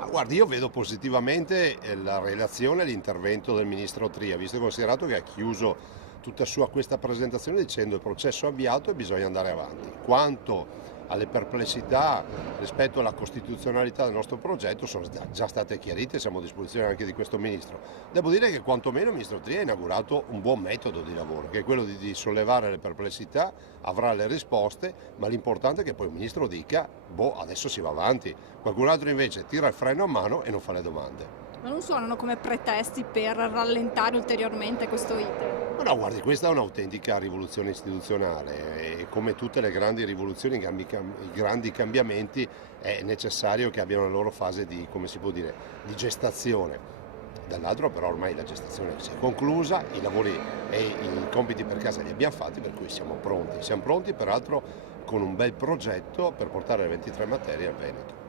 Ma guardi, io vedo positivamente la relazione e l'intervento del ministro Tria, visto e considerato che ha chiuso tutta sua questa presentazione dicendo il processo è avviato e bisogna andare avanti. Quanto alle perplessità rispetto alla costituzionalità del nostro progetto sono già state chiarite, siamo a disposizione anche di questo ministro. Devo dire che quantomeno il ministro Tria ha inaugurato un buon metodo di lavoro, che è quello di sollevare le perplessità, avrà le risposte, ma l'importante è che poi il ministro dica, boh, adesso si va avanti. Qualcun altro invece tira il freno a mano e non fa le domande. Ma non suonano come pretesti per rallentare ulteriormente questo iter? Ma no, guardi, questa è un'autentica rivoluzione istituzionale e come tutte le grandi rivoluzioni, i grandi cambiamenti è necessario che abbiano la loro fase di, come si può dire, di gestazione. Dall'altro però ormai la gestazione si è conclusa, i lavori e i compiti per casa li abbiamo fatti, per cui siamo pronti. Siamo pronti peraltro con un bel progetto per portare le 23 materie al Veneto.